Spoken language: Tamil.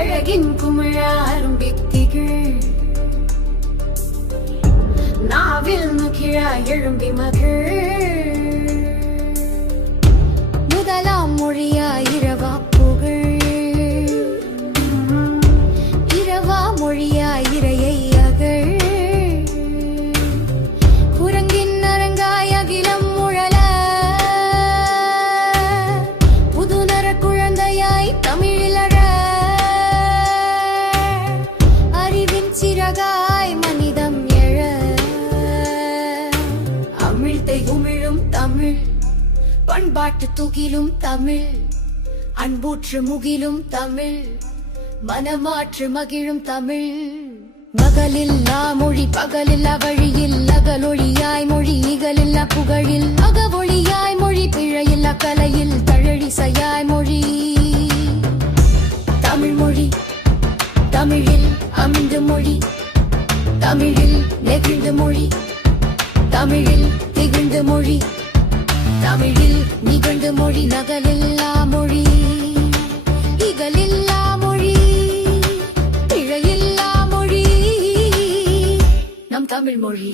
அழகின் குமிழாரும் பித்திகள் நாவில் நுகிழா எழும்பி மகள் முதலாம் மொழியா இரவா புகழ் இரவா மொழியா இறையை அகழ் குரங்கின் அரங்காய் அகிலம் முழல புதுநர குழந்தையாய் தமிழிலற அறிவின் சிறகாய் மனிதம் எழ அமிழ்தை உமிழும் தமிழ் பண்பாட்டு துகிலும் தமிழ் அன்பூற்று முகிலும் தமிழ் மனமாற்று மகிழும் தமிழ் மகளில்லா மொழி பகலில்லா வழியில் அகலொழியாய் மொழி இகலில்லா புகழில் அகவொழியாய் மொழி பிழையில்லா கலையில் தழழிசையாய் மொழி தமிழ் மொழி தமிழில் அமிழ்ந்த மொழி தமிழில் நெகிழ்ந்த மொழி தமிழில் திகழ்ந்த மொழி தமிழில் நிகழ்ந்த மொழி நகலில்லா மொழி இகலில்லா மொழி பிழையில்லா மொழி நம் தமிழ் மொழி